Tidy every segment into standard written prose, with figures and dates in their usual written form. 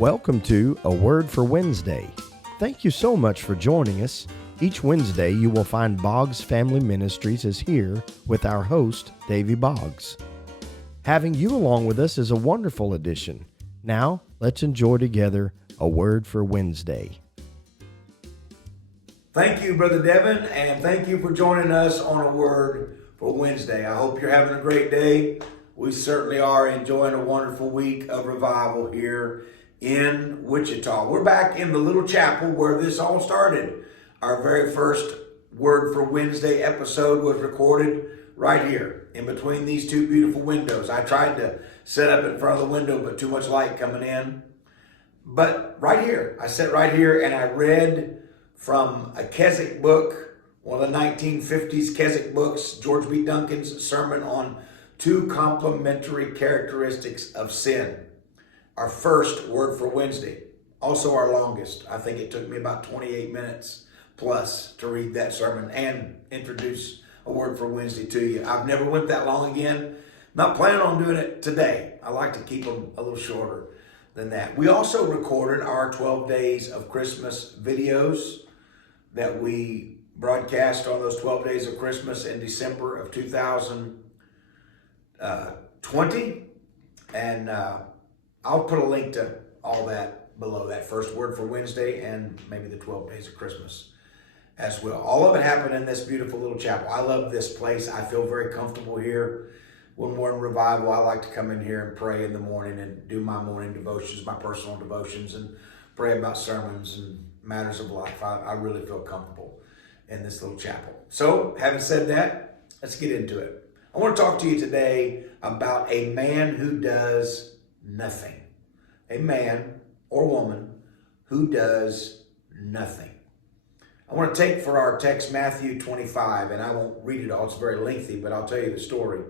Welcome to A Word for Wednesday. Thank you so much for joining us. Each Wednesday you will find Boggs Family Ministries is here with our host, Davy Boggs. Having you along with us is a wonderful addition. Now, let's enjoy together A Word for Wednesday. Thank you, Brother Devin, and thank you for joining us on A Word for Wednesday. I hope you're having a great day. We certainly are enjoying a wonderful week of revival here in Wichita. We're back in the little chapel where this all started. Our very first Word for Wednesday episode was recorded right here in between these two beautiful windows. I tried to set up in front of the window, but too much light coming in. But right here, I sat right here and I read from a Keswick book, one of the 1950s Keswick books, George B. Duncan's sermon on 2 complementary characteristics of sin. Our first Word for Wednesday, also our longest. I think it took me about 28 minutes plus to read that sermon and introduce a Word for Wednesday to you. I've never went that long again. Not planning on doing it today. I like to keep them a little shorter than that. We also recorded our 12 Days of Christmas videos that we broadcast on those 12 Days of Christmas in December of 2020. And I'll put a link to all that below, that first Word for Wednesday and maybe the 12 Days of Christmas as well. All of it happened in this beautiful little chapel. I love this place. I feel very comfortable here. When we're in revival, I like to come in here and pray in the morning and do my morning devotions, my personal devotions, and pray about sermons and matters of life. I really feel comfortable in this little chapel. So, having said that, let's get into it. I want to talk to you today about a man who does nothing. A man or woman who does nothing. I want to take for our text Matthew 25, and I won't read it all. It's very lengthy, but I'll tell you the story.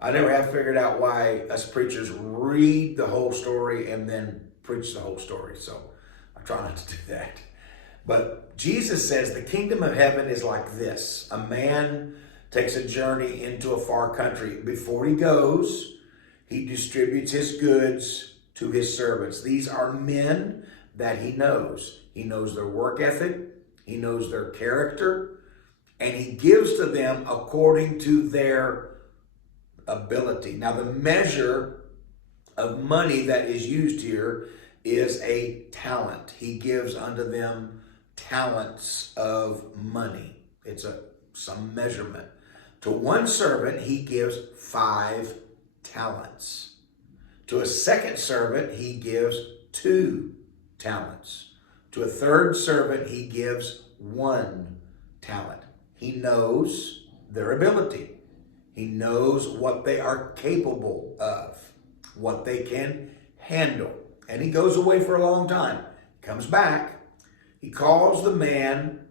I never have figured out why us preachers read the whole story and then preach the whole story. So I try not to do that. But Jesus says the kingdom of heaven is like this. A man takes a journey into a far country. Before he goes, he distributes his goods to his servants. These are men that he knows. He knows their work ethic. He knows their character. And he gives to them according to their ability. Now, the measure of money that is used here is a talent. He gives unto them talents of money. It's some measurement. To one servant, he gives 5 talents. To a second servant, he gives 2 talents. To a third servant, he gives 1 talent. He knows their ability. He knows what they are capable of, what they can handle. And he goes away for a long time. Comes back. He calls the man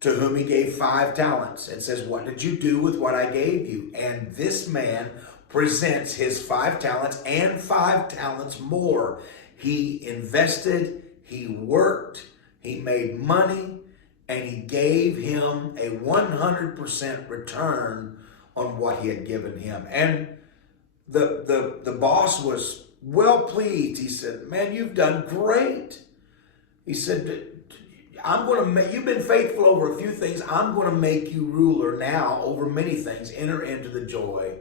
to whom he gave 5 talents and says, "What did you do with what I gave you?" And this man presents his 5 talents and 5 talents more. He invested, he worked, he made money, and he gave him a 100% return on what he had given him. And the boss was well pleased. He said, "Man, you've done great." He said, you've been faithful over a few things. I'm going to make you ruler now over many things. Enter into the joy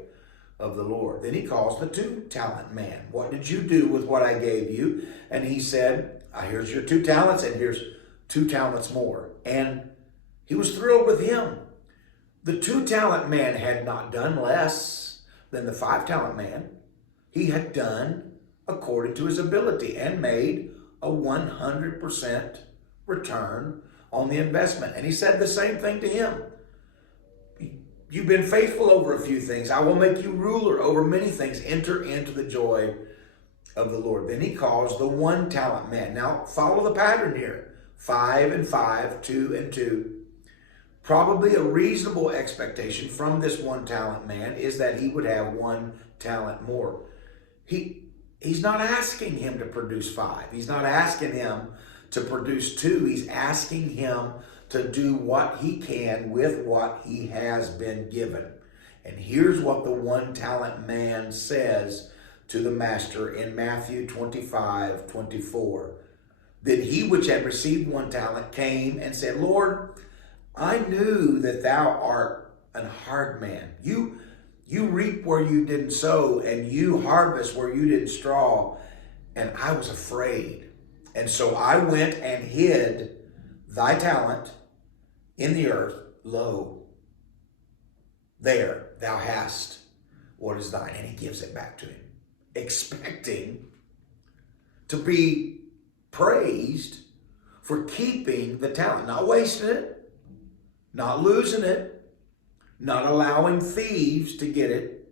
of the Lord. Then he calls the 2-talent man. "What did you do with what I gave you?" And he said, "Here's your 2 talents, and here's 2 talents more." And he was thrilled with him. The 2-talent man had not done less than the 5-talent man. He had done according to his ability and made a 100% return on the investment. And he said the same thing to him. "You've been faithful over a few things. I will make you ruler over many things. Enter into the joy of the Lord." Then he calls the 1-talent man. Now follow the pattern here. 5 and 5, 2 and 2. Probably a reasonable expectation from this 1-talent man is that he would have 1 talent more. He's not asking him to produce 5. He's not asking him to produce 2. He's asking him to do what he can with what he has been given. And here's what the 1-talent man says to the master in Matthew 25:24. Then he which had received 1 talent came and said, Lord, I knew that thou art an hard man. You reap where you didn't sow, and you harvest where you didn't straw. And I was afraid. And so I went and hid thy talent in the earth. Lo, there thou hast what is thine. And he gives it back to him, expecting to be praised for keeping the talent, not wasting it, not losing it, not allowing thieves to get it.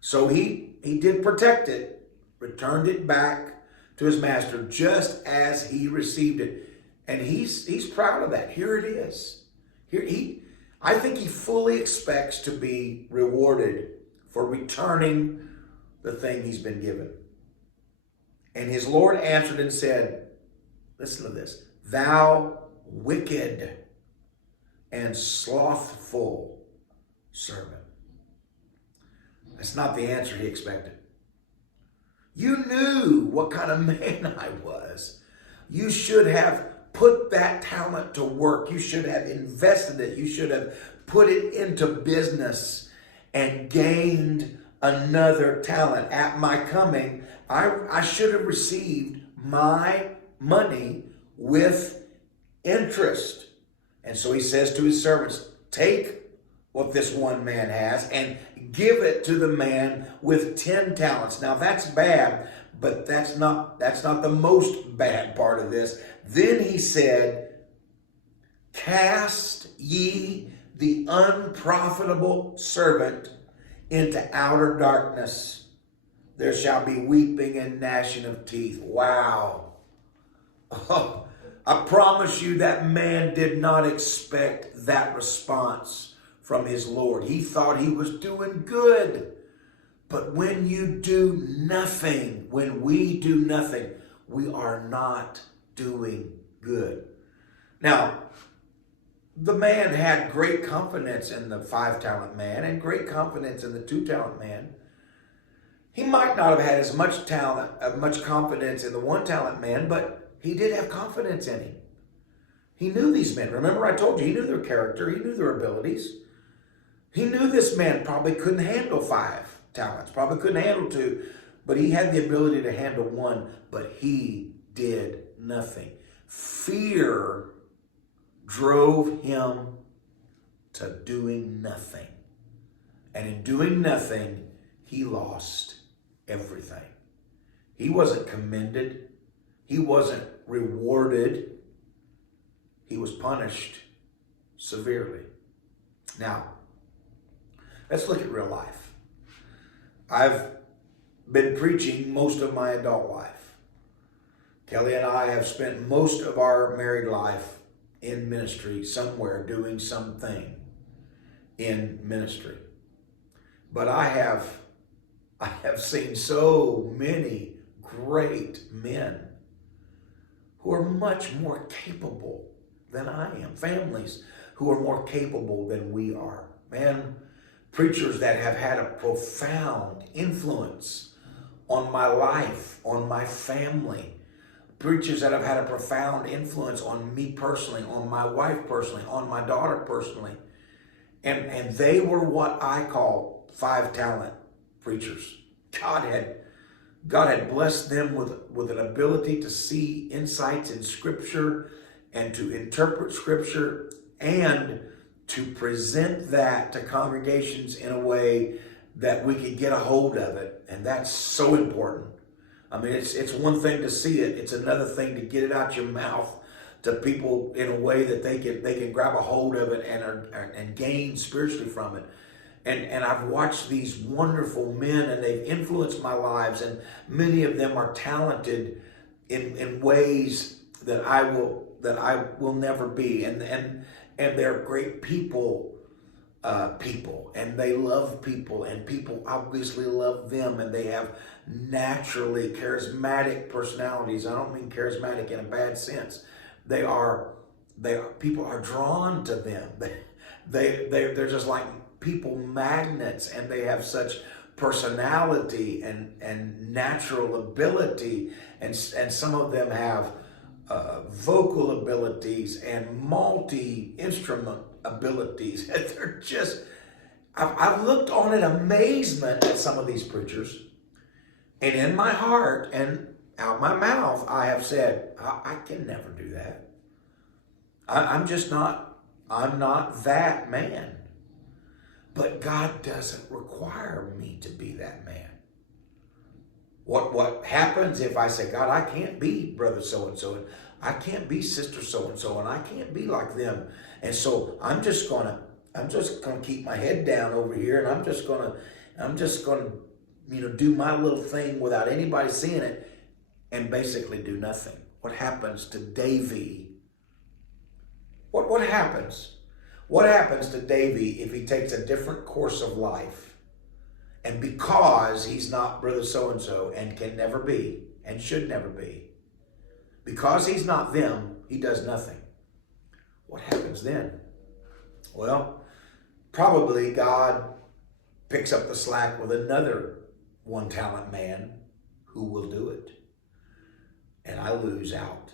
So he did protect it, returned it back to his master just as he received it. And he's proud of that. Here it is. I think he fully expects to be rewarded for returning the thing he's been given. And his Lord answered and said, listen to this, thou wicked and slothful servant. That's not the answer he expected. You knew what kind of man I was. You should have put that talent to work. You should have invested it. You should have put it into business and gained another talent. At my coming, I should have received my money with interest. And so he says to his servants, take what this one man has and give it to the man with 10 talents. Now that's bad, but that's not the most bad part of this. Then he said, cast ye the unprofitable servant into outer darkness. There shall be weeping and gnashing of teeth. Wow. Oh, I promise you that man did not expect that response from his Lord. He thought he was doing good. But when you do nothing, when we do nothing, we are not doing good. Now, the man had great confidence in the 5-talent man and great confidence in the 2-talent man. He might not have had as much talent, much confidence in the 1-talent man, but he did have confidence in him. He knew these men. Remember, I told you, he knew their character. He knew their abilities. He knew this man probably couldn't handle 5 talents, probably couldn't handle 2, but he had the ability to handle 1, but he did nothing. Fear drove him to doing nothing. And in doing nothing, he lost everything. He wasn't commended. He wasn't rewarded. He was punished severely. Now, let's look at real life. I've been preaching most of my adult life. Kelly and I have spent most of our married life in ministry, somewhere doing something in ministry. But I have seen so many great men who are much more capable than I am. Families who are more capable than we are. Man, preachers that have had a profound influence on my life, on my family. Preachers that have had a profound influence on me personally, on my wife personally, on my daughter personally. And they were what I call 5-talent preachers. God had blessed them with an ability to see insights in Scripture and to interpret Scripture and to present that to congregations in a way that we could get a hold of it. And that's so important. I mean, it's one thing to see it. It's another thing to get it out your mouth to people in a way that they can grab a hold of it and gain spiritually from it. And I've watched these wonderful men, and they've influenced my lives, and many of them are talented in ways that I will never be. And they're great people, and they love people, and people obviously love them, and they have naturally charismatic personalities. I don't mean charismatic in a bad sense. People are drawn to them. They're just like people magnets, and they have such personality and natural ability, and some of them have vocal abilities and multi-instrument abilities. They're just, I've looked on in amazement at some of these preachers, and in my heart and out my mouth, I have said, I can never do that. I'm not that man. But God doesn't require me to be that man. What happens if I say, God, I can't be brother so-and-so, and I can't be sister so-and-so, and I can't be like them. And so I'm just gonna keep my head down over here, and I'm just gonna do my little thing without anybody seeing it, and basically do nothing. What happens to Davy? What happens? What happens to Davy if he takes a different course of life? And because he's not brother so-and-so and can never be and should never be, because he's not them, he does nothing. What happens then? Well, probably God picks up the slack with another one-talent man who will do it. And I lose out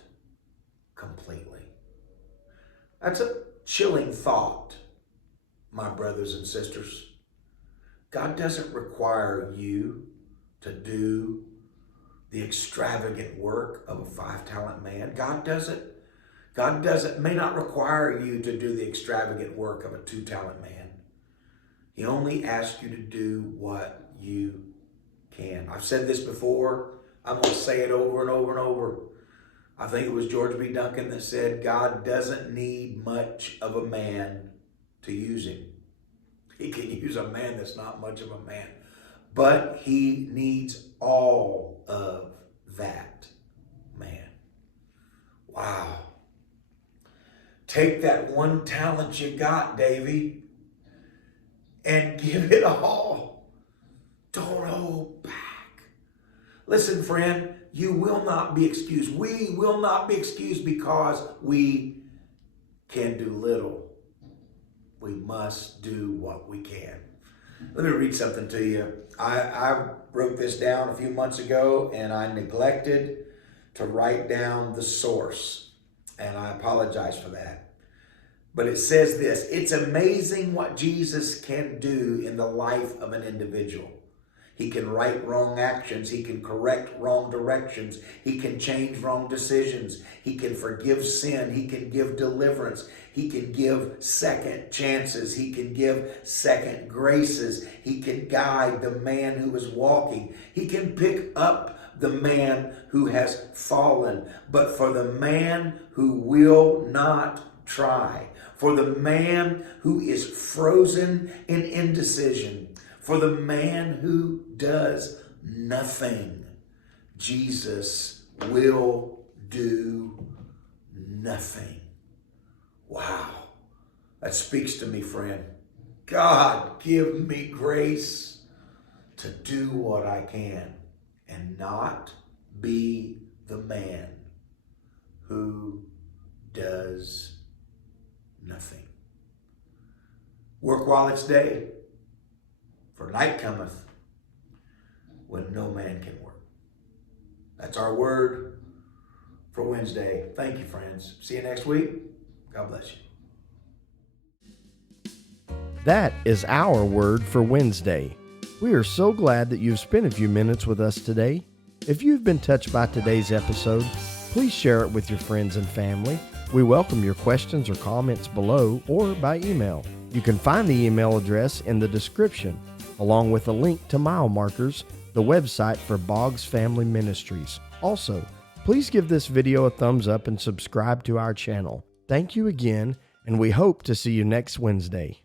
completely. That's a chilling thought, my brothers and sisters. God doesn't require you to do the extravagant work of a 5-talent man. God may not require you to do the extravagant work of a 2-talent man. He only asks you to do what you can. I've said this before. I'm going to say it over and over and over. I think it was George B. Duncan that said, God doesn't need much of a man to use him. He can use a man that's not much of a man. But he needs all of that man. Wow. Take that one talent you got, Davy, and give it all. Don't hold back. Listen, friend, you will not be excused. We will not be excused because we can do little. We must do what we can. Let me read something to you. I wrote this down a few months ago, and I neglected to write down the source, and I apologize for that. But it says this: it's amazing what Jesus can do in the life of an individual. He can right wrong actions. He can correct wrong directions. He can change wrong decisions. He can forgive sin. He can give deliverance. He can give second chances. He can give second graces. He can guide the man who is walking. He can pick up the man who has fallen. But for the man who will not try, for the man who is frozen in indecision, for the man who does nothing, Jesus will do nothing. Wow. That speaks to me, friend. God, give me grace to do what I can and not be the man who does nothing. Work while it's day, for night cometh when no man can work. That's our word for Wednesday. Thank you, friends. See you next week. God bless you. That is our word for Wednesday. We are so glad that you've spent a few minutes with us today. If you've been touched by today's episode, please share it with your friends and family. We welcome your questions or comments below or by email. You can find the email address in the description, along with a link to mile markers, the website for Boggs Family Ministries. Also, please give this video a thumbs up and subscribe to our channel. Thank you again, and we hope to see you next Wednesday.